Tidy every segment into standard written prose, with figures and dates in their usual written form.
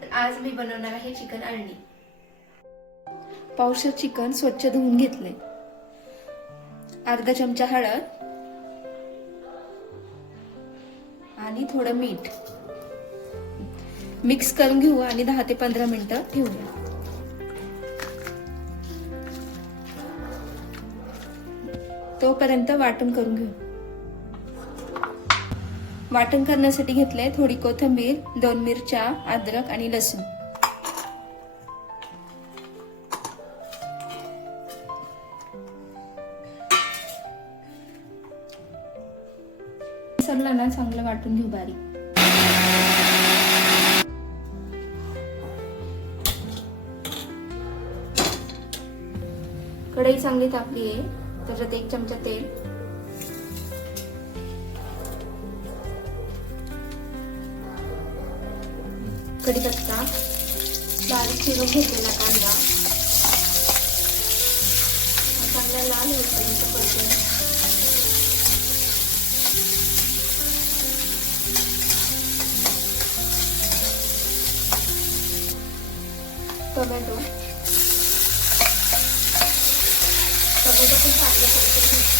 तर आज मी बनवणार आहे चिकन अळणी। पावशेर चिकन स्वच्छ धुवून घेतले, अर्धा चमचा हळद आणि थोडं मीठ मिक्स करून घेऊ आणि 10 ते 15 मिनिटं ठेवूया। तोपर्यंत वाटण करून घेऊ। वाटण करण्यासाठी घेतले थोडी कोथिंबीर, 2 मिरच्या, अद्रक आणि लसूण। मिक्सरला ना चांगलं वाटून घेऊ बारीक। कढई चांगली तापली आहे, त्याच्यात 1 चमचा तेल, कढीपत्ता, बारीक चिरून घेतलेला कांदा चांगला लाल होईपर्यंत परतून घ्या। टोमॅटो पण चांगलं परतून घ्या।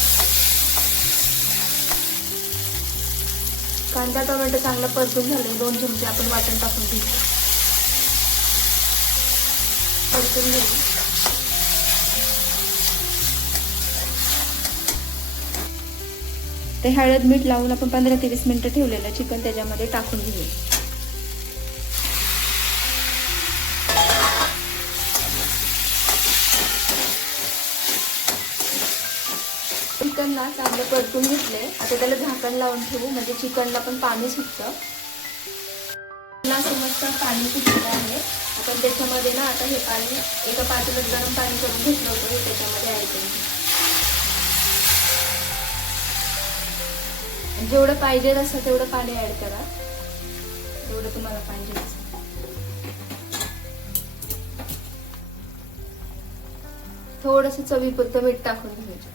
कांदा टोमॅटो चांगला परतून झाले, 2 चमचे आपण वाटण टाकून घेऊ, परतून घेऊ। ते हळद मीठ लावून आपण 15 ते 20 मिनिटं ठेवलेलं चिकन त्याच्यामध्ये टाकून घेऊ। चिकनला चांगलं परतून घेतले, आता त्याला झाकण लावून ठेवू, म्हणजे चिकनला पण पाणी सुटतं। समजतं पाणी सुटलेलं आहे, आपण त्याच्यामध्ये ना आता हे पाणी एका पातेल्यात गरम पाणी करून घेतलं होतं, हे त्याच्यामध्ये ऍड करू। जेवढं पाहिजे असं तेवढं पाणी ऍड करा, जेवढं तुम्हाला पाहिजे असं। थोडंसं चवीपुरतं मीठ टाकून घ्यायचं।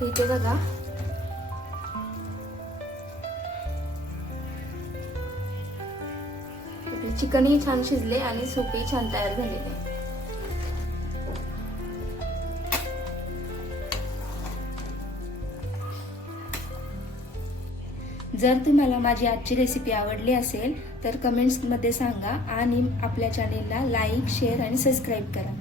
ठीक आहे बघा, चिकनही छान शिजले आणि सूपही छान तयार झालेले। जर तुम्हाला माझी आजची रेसिपी आवडली असेल तर कमेंट्स मध्ये सांगा आणि आपल्या चॅनेलला लाईक, शेअर आणि सबस्क्राईब करा।